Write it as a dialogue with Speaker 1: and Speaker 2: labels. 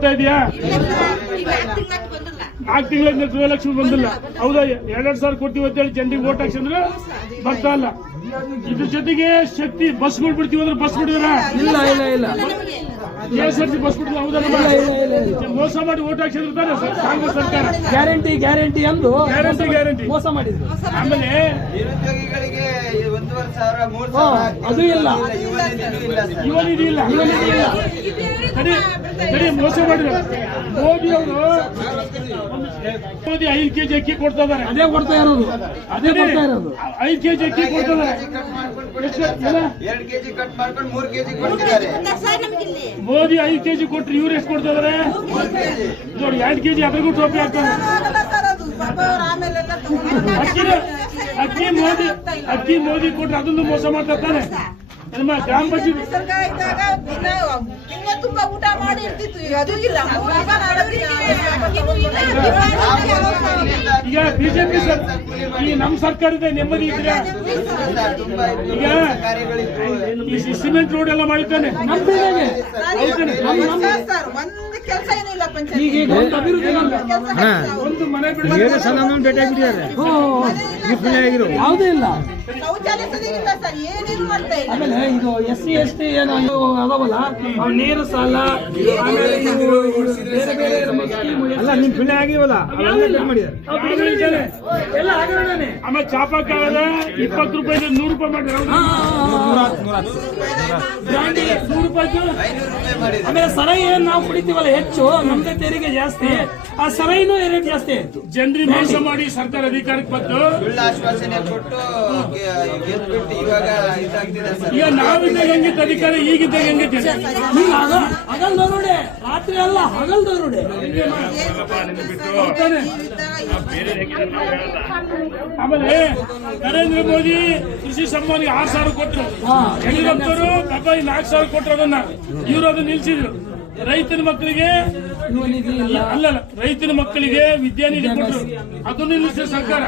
Speaker 1: ಇದೆಯಾ? ನಾಲ್ಕು ತಿಂಗಳಿಂದ ಗೃಹಲಕ್ಷ್ಮಿ ಬಂದಿಲ್ಲ. ಹೌದಾ? ಎರಡೆರಡು ಸಾವಿರ ಕೊಡ್ತೀವಿ ಅಂತ ಹೇಳಿ ಜನರಿಗೆ ಓಟ್ ಹಾಕ್ಸಂದ್ರೆ ಬರ್ತಾ ಇಲ್ಲ. ಇದ್ರ ಜೊತೆಗೆ ಶಕ್ತಿ ಬಸ್ ಬಿಡ್ತೀವಿ ಅಂದ್ರೆ ಬಸ್ ಬಿಡಿದ್ರ
Speaker 2: ಇಲ್ಲ ಇಲ್ಲ ಇಲ್ಲ.
Speaker 1: K S R C bus ಬಿಡಿಲ್ಲ ಹೌದಾ ಮೋಸ ಮಾಡಿ ಓಟ್ ಹಾಕ್ಸಿದ್ರು ತಾನೆ ಸರ್ ಕಾಂಗ್ರೆಸ್ ಸರ್ಕಾರ?
Speaker 2: ಗ್ಯಾರಂಟಿ ಗ್ಯಾರಂಟಿ ಅಂದು
Speaker 1: ಗ್ಯಾರಂಟಿ ಗ್ಯಾರಂಟಿ.
Speaker 2: ಮೋಸ ಮಾಡಿದ್ರು.
Speaker 1: ಆಮೇಲೆ
Speaker 3: ನಿರುದ್ಯೋಗಿಗಳಿಗೆ ಒಂದೂವರೆ ಸಾವಿರ ಮೂರು
Speaker 2: ಅದು ಇಲ್ಲ.
Speaker 3: ಯುವ ನಿಧಿ ಇಲ್ಲ ಸರ್.
Speaker 1: ಇಲ್ಲ ಸರಿ. ಸರಿ ಮೋಸ ಮಾಡಿದ್ರು. ಮೋದಿ ಅವರು ಮೋದಿ ಐದು ಕೆಜಿ ಅಕ್ಕಿ ಕೊಡ್ತಾ ಇದಾರೆ
Speaker 2: ಅದೇ ಕೊಡ್ತಾ ಇರೋದು. ಅದೇ ಕೊಡ್ತಾ ಇರೋದು.
Speaker 1: ಐದು ಕೆಜಿ ಅಕ್ಕಿ ಕೊಡ್ತಾ?
Speaker 3: ಎರಡು ಕೆಜಿ ಕಟ್ ಮಾಡ್ಕೊಂಡು ಮೂರು ಕೆಜಿ ಕೊಡ್ತಿದ್ದಾರೆ.
Speaker 1: ಮೋದಿ ಐದು ಕೆಜಿ ಕೊಟ್ರೆ, ಇವ್ರು ಎಷ್ಟು ಕೊಡ್ತಾ ಇದಾರೆ? ನೋಡಿ, ಎರಡು ಕೆಜಿ ಅದ್ರಿಗೂ ಟೋಪಿ ಹಾಕ್ತಾರೆ. ಅಕ್ಕಿ ಮೋದಿ ಅಕ್ಕಿ ಮೋದಿ ಕೊಟ್ರೆ ಅದನ್ನು ಮೋಸ ಮಾಡ್ತಾ ತಾನೆ ನಮ್ಮ ಗ್ರಾಮ ಪಂಚಾಯತ್
Speaker 4: ತುಂಬಾ ಊಟ ಮಾಡಿ ಇರ್ತಿತ್ತು. ಅದು ಇಲ್ಲ.
Speaker 1: ಈಗ ಬಿಜೆಪಿ ಸರ್ ಈ ನಮ್ಮ ಸರ್ಕಾರದ ನೆಮ್ಮದಿ ಇದ್ರೆ ಈಗ ಈ ಸಿಮೆಂಟ್ ರೋಡ್ ಎಲ್ಲ ಮಾಡಿದ್ದಾನೆ
Speaker 4: ಕೆಲಸ ಏನೂ ಇಲ್ಲ ಪಂಚಾಯತ್.
Speaker 2: ಯಾವುದೂ
Speaker 4: ಶೌಚಾಲಯ ಸರ್ ಏನೇನು ಮಾಡ್ತಾ
Speaker 2: ಆಮೇಲೆ ಇದು ಎಸ್ ಸಿ ಎಸ್ ಟಿ ಏನೋ ಇದು ಅದಾವಲ್ಲ ಅವು ನೇರ ಸಾಲ ಆಮೇಲೆ ಇವು ಬೇರೆ ಬೇರೆ ನಮ್ಮ ಸ್ಕೀಮ್ ಎಲ್ಲ ನಿಮ್ ಪಿಣೆ ಆಗಿವಲ್ಲ
Speaker 1: ಮಾಡಿದ್ದಾರೆ.
Speaker 2: ಎಲ್ಲ ಆಗಿರೋದೇ
Speaker 1: ಆಮೇಲೆ ಚಾಪಕ್ಕಾಗದ ಇಪ್ಪತ್ತು ರೂಪಾಯಿ ನೂರು ರೂಪಾಯಿ ಮಾಡಿದ್ರೆ
Speaker 2: ಬ್ರಾಂಡಿ
Speaker 1: ನೂರು ರೂಪಾಯಿ
Speaker 2: ಆಮೇಲೆ ಸರ ಏನ್ ನಾವು ಕುಡಿತೀವಲ್ಲ ಹೆಚ್ಚು ನಮ್ದೇ ತೆರಿಗೆ ಜಾಸ್ತಿ. ಆ ಸರೈನೂ ರೇಟ್ ಜಾಸ್ತಿ ಜನರಿ
Speaker 1: ಜನರಿಗೆ ಮೋಸ ಮಾಡಿ ಸರ್ಕಾರ ಅಧಿಕಾರಕ್ಕೆ ಬಂದು
Speaker 3: ಸುಳ್ಳು ಆಶ್ವಾಸನೆ ಕೊಟ್ಟು ಗೆದ್ಬಿಟ್ಟು ಇವಾಗ ಇದಾಗ್ತಿದೆ ಸರ್.
Speaker 1: ಈಗ ನಾವಿದ್ದಾಗ ಹೆಂಗಿತ್ತು ಅಧಿಕಾರ ಈಗಿದ್ದಾಗ ಹೆಂಗಿತ್ತು?
Speaker 2: ಈಗ ಹಗ- ಹಗಲ್ದವ್ರುಡೆ ರಾತ್ರಿ ಅಲ್ಲ ಹಗಲ್
Speaker 1: ತಾನೆ? ಆಮೇಲೆ ನರೇಂದ್ರ ಮೋದಿ ಕೃಷಿ ಸಂಬಂಧಿ ಆರ್ ಸಾವಿರ ಕೊಟ್ಟರು. ಯಡಿಯೂರಪ್ಪರು ಬಾಬಾಯಿ ನಾಲ್ಕು ಸಾವಿರ ಕೊಟ್ಟರು ಅದನ್ನ. ಇವರು ಅದನ್ನ ನಿಲ್ಸಿದ್ರು. ರೈತನ ಮಕ್ಕಳಿಗೆ
Speaker 2: ಅಲ್ಲ
Speaker 1: ಅಲ್ಲಲ್ಲ ರೈತನ ಮಕ್ಕಳಿಗೆ ವಿದ್ಯಾನಿಧಿ ಕೊಟ್ಟರು. ಅದು ನಿಲ್ಲಿಸಿದ ಸರ್ಕಾರ.